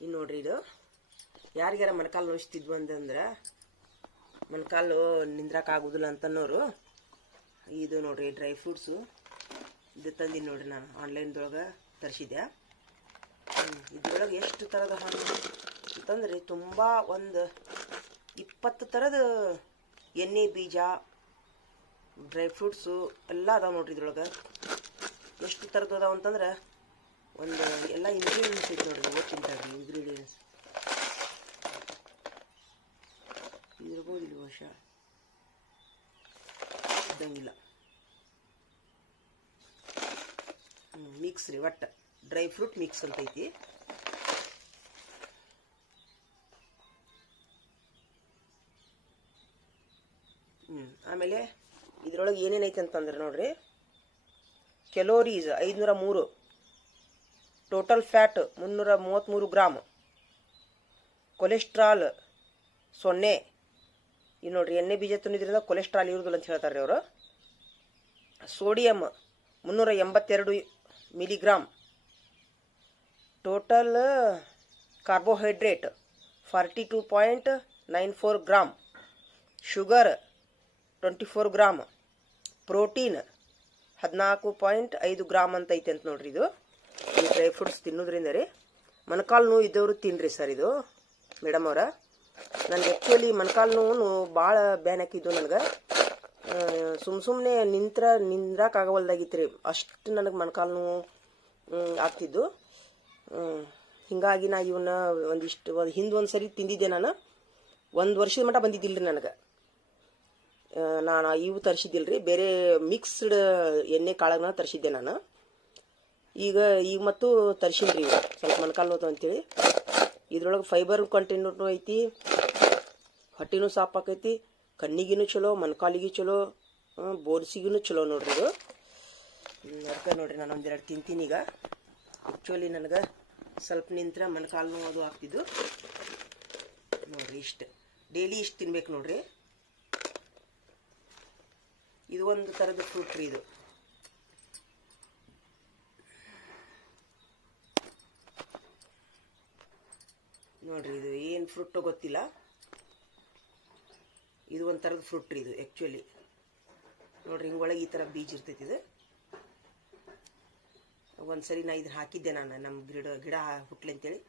ಇನ್ನು ನೋಡ್ರಿ, ಇದು ಯಾರಿಗಾರ ಮೊಣಕಾಲು ನೋಯಿಸ್ತಿದ್ವು ಅಂತಂದ್ರೆ, ಮೊಣಕಾಲು ನಿಂದ್ರಕ್ಕೆ ಆಗೋದಿಲ್ಲ ಅಂತನ್ನೋರು ಇದು ನೋಡ್ರಿ ಡ್ರೈ ಫ್ರೂಟ್ಸು. ಇದು ತಂದಿನಿ ನೋಡ್ರಿ, ನಾನು ಆನ್ಲೈನ್ದೊಳಗೆ ತರಿಸಿದ್ದೆ. ಇದ್ರೊಳಗೆ ಎಷ್ಟು ಥರದ ಹಣ್ಣು ಅಂತಂದ್ರೆ ತುಂಬ ಒಂದು 20 ಥರದ ಎಣ್ಣೆ ಬೀಜ ಡ್ರೈ ಫ್ರೂಟ್ಸು ಎಲ್ಲ ಅದಾವೆ ನೋಡ್ರಿ. ಇದ್ರೊಳಗೆ ಎಷ್ಟು ಥರದ್ದು ಅದಾವ ಅಂತಂದ್ರೆ ಒಂದು ಎಲ್ಲ ಇಂಗ್ರೀಡಿಯೆಂಟ್ಸ್ ಐತೆ ನೋಡ್ರಿ. ಓದ್ತಿಂತಾಡ್ರಿ ಇಂಗ್ರೀಡಿಯೆಂಟ್ಸ್ ಇದಿರ್ಬೋದು, ಇಲ್ಲಿ ವರ್ಷ ಇದ್ದಂಗಿಲ್ಲ. ಮಿಕ್ಸ್ ರೀ, ಒಟ್ಟು ಡ್ರೈ ಫ್ರೂಟ್ ಮಿಕ್ಸ್ ಅಂತ ಐತಿ. ಆಮೇಲೆ ಇದ್ರೊಳಗೆ ಏನೇನೈತೆ ಅಂತಂದ್ರೆ ನೋಡ್ರಿ, calories 503, total fat 333 gram, cholesterol 0. ಇದು ನೋಡ್ರಿ, ಎಣ್ಣೆ ಬೀಜ ತಿನ್ನೋದ್ರಿಂದ ಕೊಲೆಸ್ಟ್ರಾಲ್ ಇರುವುದಿಲ್ಲ ಅಂತ ಹೇಳ್ತಾರೆ ಅವರು. Sodium 382 milligram, total carbohydrate 42.94 gram, sugar 24 gram, protein 14.5 gram ಅಂತ ಐತೆ ಅಂತ ನೋಡ್ರಿ. ಇದು ಈ ಡ್ರೈ ಫ್ರೂಟ್ಸ್ ತಿನ್ನೋದ್ರಿಂದ ರೀ ಮೊಣಕಾಲು ನೋವು ಇದ್ದವರು ತಿನ್ನಿರಿ ಸರ್. ಇದು ಮೇಡಮ್ ಅವರ, ನನಗೆ ಆ್ಯಕ್ಚುಲಿ ಮೊಣಕಾಲು ನೋವು ಭಾಳ ಬ್ಯಾನ್ ಹಾಕಿದ್ದು. ನನಗೆ ಸುಮ್ಮನೆ ನಿಂದ್ರಕ್ಕಾಗವಲ್ದಾಗಿತ್ತು ರೀ, ಅಷ್ಟು ನನಗೆ ಮೊಣಕಾಲು ನೋವು ಆಗ್ತಿದ್ದು. ಹೀಗಾಗಿ ನಾ ಇವನ್ನ ಹಿಂದೆ ಸರಿ ತಿಂದಿದ್ದೆ. ನಾನು 1 ವರ್ಷದ ಮಟ್ಟ ಬಂದಿದ್ದಿಲ್ಲ ರೀ ನನಗೆ. ನಾನು ಇವು ತರಿಸಿದ್ದಿಲ್ಲ ರೀ, ಬೇರೆ ಮಿಕ್ಸ್ಡ್ ಎಣ್ಣೆ ಕಾಳನ್ನ ತರಿಸಿದ್ದೆ ನಾನು. ಈಗ ಮತ್ತು ತರಿಸಿನಿ ರೀ ಇವು, ಸ್ವಲ್ಪ ಮೊಣಕಾಲು ನೋವು ಅಂತೇಳಿ. ಇದ್ರೊಳಗೆ ಫೈಬರ್ ಕಂಟೆಂಟು ಐತಿ, ಹೊಟ್ಟೆನೂ ಸಾಫ್ ಆಕೈತಿ, ಕಣ್ಣಿಗೂ ಚಲೋ, ಮೊಣಕಾಲಿಗೂ ಚಲೋ, ಬೋನ್ಸಿಗೂ ಚಲೋ ನೋಡ್ರಿ ಇದು. ಅದಕ್ಕೆ ನೋಡ್ರಿ ನಾನು ಒಂದೆರಡು ತಿಂತೀನಿ ಈಗ. ಆ್ಯಕ್ಚುಲಿ ನನಗೆ ಸ್ವಲ್ಪ ನಿಂತ್ರ ಮೊಣಕಾಲು ನೋವು ಅದು ಆಗ್ತಿದ್ದು ನೋಡ್ರಿ. ಇಷ್ಟು ಡೈಲಿ ಇಷ್ಟು ತಿನ್ಬೇಕು ನೋಡ್ರಿ. ಇದು ಒಂದು ಥರದ ಫ್ರೂಟ್ ರೀ. ಇದು ನೋಡ್ರಿ, ಇದು ಏನು ಫ್ರೂಟೋ ಗೊತ್ತಿಲ್ಲ. ಇದು ಒಂದು ಥರದ ಫ್ರೂಟ್ ರೀ ಇದು ಆ್ಯಕ್ಚುಲಿ. ನೋಡ್ರಿ, ಹಿಂಗೊಳಗೆ ಈ ಥರ ಬೀಜ ಇರ್ತೈತಿ. ಇದು ಒಂದ್ಸರಿ ನಾ ಇದನ್ನ ಹಾಕಿದ್ದೆ ನಾನು, ನಮ್ಮ ಗಿಡ ಹುಟ್ಲಿ ಅಂತೇಳಿ.